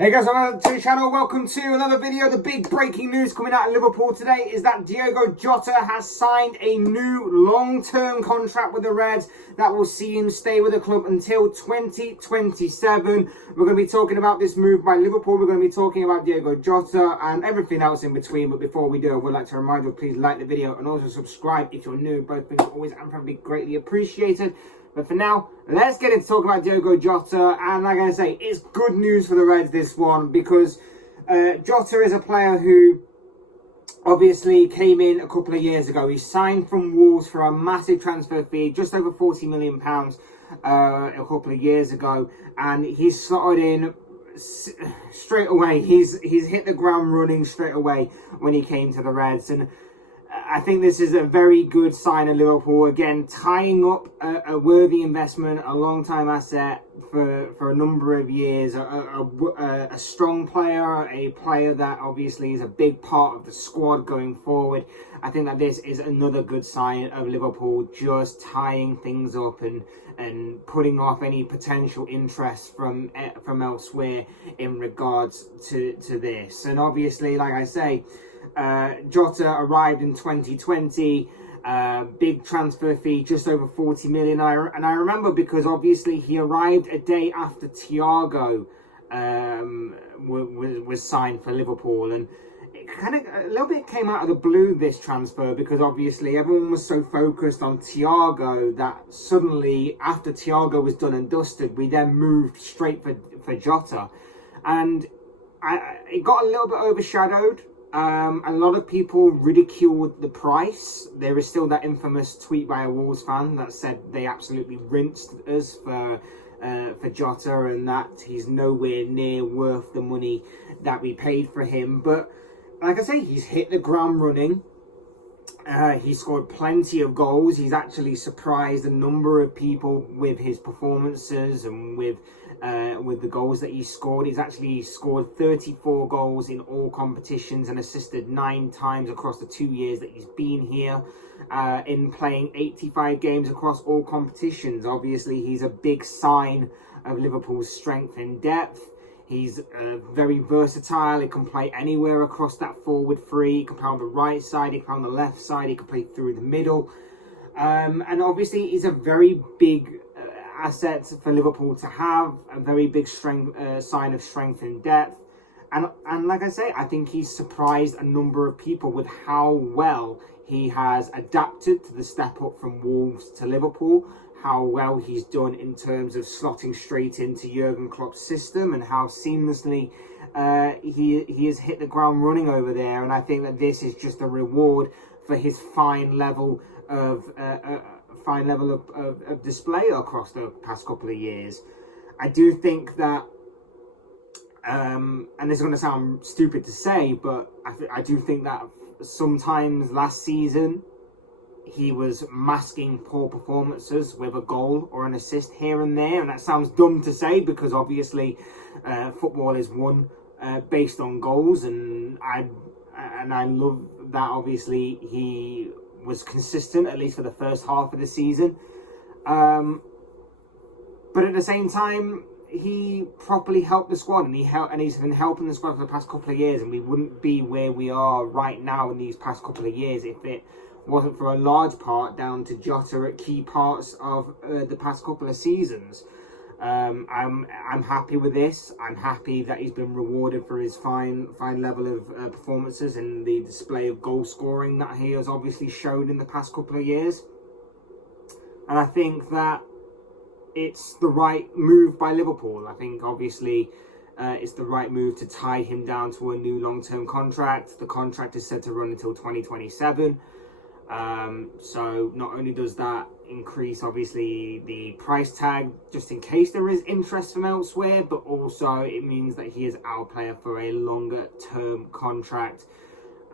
Hey guys, welcome to the channel. Welcome to another video. The big breaking news coming out of Liverpool today is that Diogo Jota has signed a new long-term contract with the Reds that will see him stay with the club until 2027. We're going to be talking about this move by Liverpool. We're going to be talking about Diogo Jota and everything else in between. But before we do, I would like to remind you, please like the video and also subscribe if you're new. Both things are always and probably greatly appreciated. But for now, let's get into talking about Diogo Jota. And like I say, it's good news for the Reds, this one, because Jota is a player who obviously came in a couple of years ago. He signed from Wolves for a massive transfer fee, just over £40 million a couple of years ago. And he's slotted in straight away. He's hit the ground running straight away when he came to the Reds. And I think this is a very good sign of Liverpool. Again, tying up a worthy investment, a long-time asset for a number of years. A strong player, a player that obviously is a big part of the squad going forward. I think that this is another good sign of Liverpool just tying things up and putting off any potential interest from elsewhere in regards to this. And obviously, like I say, Jota arrived in 2020, big transfer fee, just over 40 million. And I remember because obviously he arrived a day after Thiago was signed for Liverpool, and it kind of a little bit came out of the blue, this transfer, because obviously everyone was so focused on Thiago that suddenly after Thiago was done and dusted, we then moved straight for Jota, and it got a little bit overshadowed. A lot of people ridiculed the price. There is still that infamous tweet by a Wolves fan that said they absolutely rinsed us for Jota and that he's nowhere near worth the money that we paid for him. But like I say, he's hit the ground running. He scored plenty of goals. He's actually surprised a number of people with his performances and with the goals that he scored. He's actually scored 34 goals in all competitions and assisted 9 times across the 2 years that he's been here, in playing 85 games across all competitions. Obviously, he's a big sign of Liverpool's strength and depth. He's very versatile. He can play anywhere across that forward three. He can play on the right side, he can play on the left side, he can play through the middle. And obviously, he's a very big asset for Liverpool to have, a very big sign of strength and depth. And like I say, I think he's surprised a number of people with how well he has adapted to the step up from Wolves to Liverpool, how well he's done in terms of slotting straight into Jurgen Klopp's system, and how seamlessly he has hit the ground running over there. And I think that this is just a reward for his fine level of display across the past couple of years. I do think that, and this is going to sound stupid to say, but I do think that sometimes last season he was masking poor performances with a goal or an assist here and there. And that sounds dumb to say because obviously football is won based on goals, and I love that obviously he was consistent, at least for the first half of the season. But at the same time, he properly helped the squad, and he's been helping the squad for the past couple of years, and we wouldn't be where we are right now in these past couple of years if it wasn't for a large part down to Jota at key parts of the past couple of seasons. I'm happy with this. I'm happy that he's been rewarded for his fine level of performances and the display of goal scoring that he has obviously showed in the past couple of years. And I think that it's the right move by Liverpool. I think obviously it's the right move to tie him down to a new long-term contract. The contract is set to run until 2027. So not only does that increase obviously the price tag just in case there is interest from elsewhere, but also it means that he is our player for a longer term contract.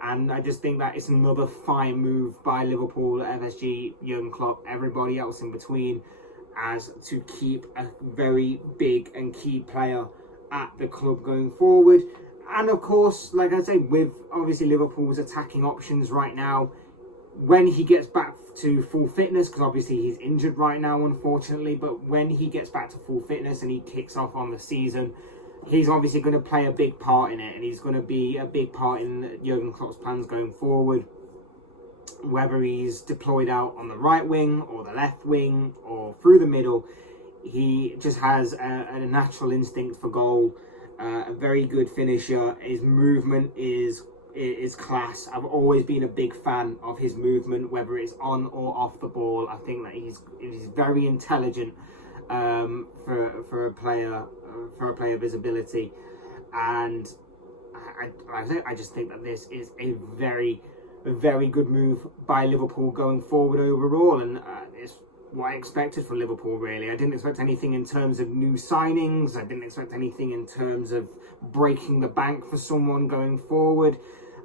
And I just think that it's another fine move by Liverpool, FSG, Jurgen Klopp, everybody else in between, as to keep a very big and key player at the club going forward. And of course, like I say, with obviously Liverpool's attacking options right now, when he gets back to full fitness, because obviously he's injured right now, unfortunately, but when he gets back to full fitness and he kicks off on the season, he's obviously going to play a big part in it, and he's going to be a big part in Jurgen Klopp's plans going forward. Whether he's deployed out on the right wing or the left wing or through the middle, he just has a natural instinct for goal. A very good finisher. His movement is class. I've always been a big fan of his movement, whether it's on or off the ball. I think that he's very intelligent for a player of his ability, and I just think that this is a very good move by Liverpool going forward overall, and it's what I expected from Liverpool, really. I didn't expect anything in terms of new signings. I didn't expect anything in terms of breaking the bank for someone going forward.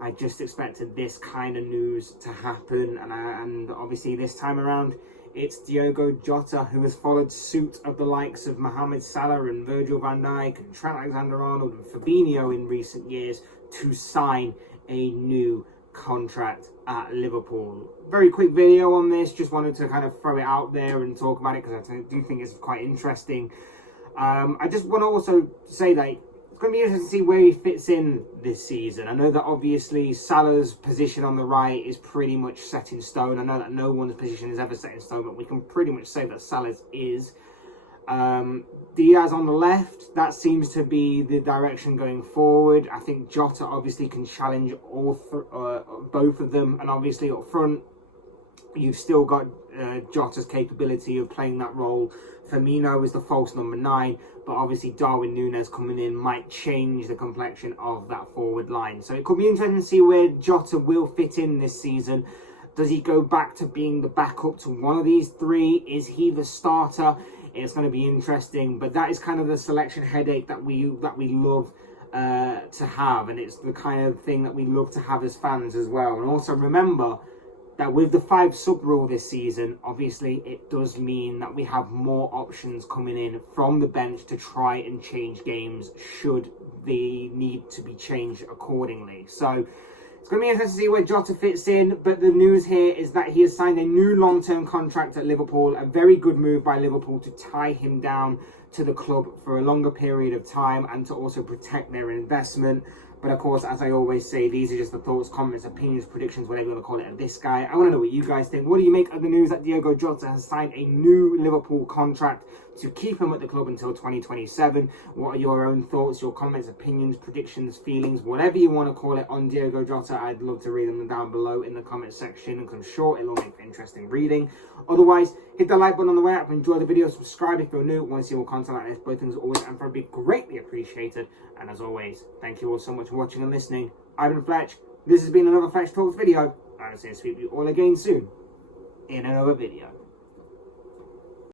I just expected this kind of news to happen, and obviously this time around, it's Diogo Jota who has followed suit of the likes of Mohamed Salah and Virgil van Dijk and Trent Alexander-Arnold and Fabinho in recent years to sign a new contract at Liverpool. Very quick video on this, just wanted to kind of throw it out there and talk about it because I do think it's quite interesting. I just want to also say that it's going to be interesting to see where he fits in this season. I know that obviously Salah's position on the right is pretty much set in stone. I know that no one's position is ever set in stone, but we can pretty much say that Salah's is. Diaz on the left, that seems to be the direction going forward. I think Jota obviously can challenge both of them, and obviously up front you've still got Jota's capability of playing that role. Firmino is the false number 9, but obviously Darwin Núñez coming in might change the complexion of that forward line. So it could be interesting to see where Jota will fit in this season. Does he go back to being the backup to one of these three? Is he the starter? It's going to be interesting, but that is kind of the selection headache that we love to have, and it's the kind of thing that we love to have as fans as well. And also remember that with the 5 sub rule this season, obviously it does mean that we have more options coming in from the bench to try and change games should they need to be changed accordingly. So it's going to be interesting to see where Jota fits in, but the news here is that he has signed a new long-term contract at Liverpool, a very good move by Liverpool to tie him down to the club for a longer period of time and to also protect their investment. But of course, as I always say, these are just the thoughts, comments, opinions, predictions, whatever you want to call it, of this guy. I want to know what you guys think. What do you make of the news that Diogo Jota has signed a new Liverpool contract to keep him at the club until 2027? What are your own thoughts, your comments, opinions, predictions, feelings, whatever you want to call it on Diogo Jota? I'd love to read them down below in the comment section, because I'm sure it'll make for interesting reading. Otherwise, hit the like button on the way up, enjoy the video, subscribe if you're new, want to see more content like this. Both things always and for be greatly appreciated. And as always, thank you all so much for watching and listening. I've been Fletch. This has been another Fletch Talks video. I'll see you all again soon in another video.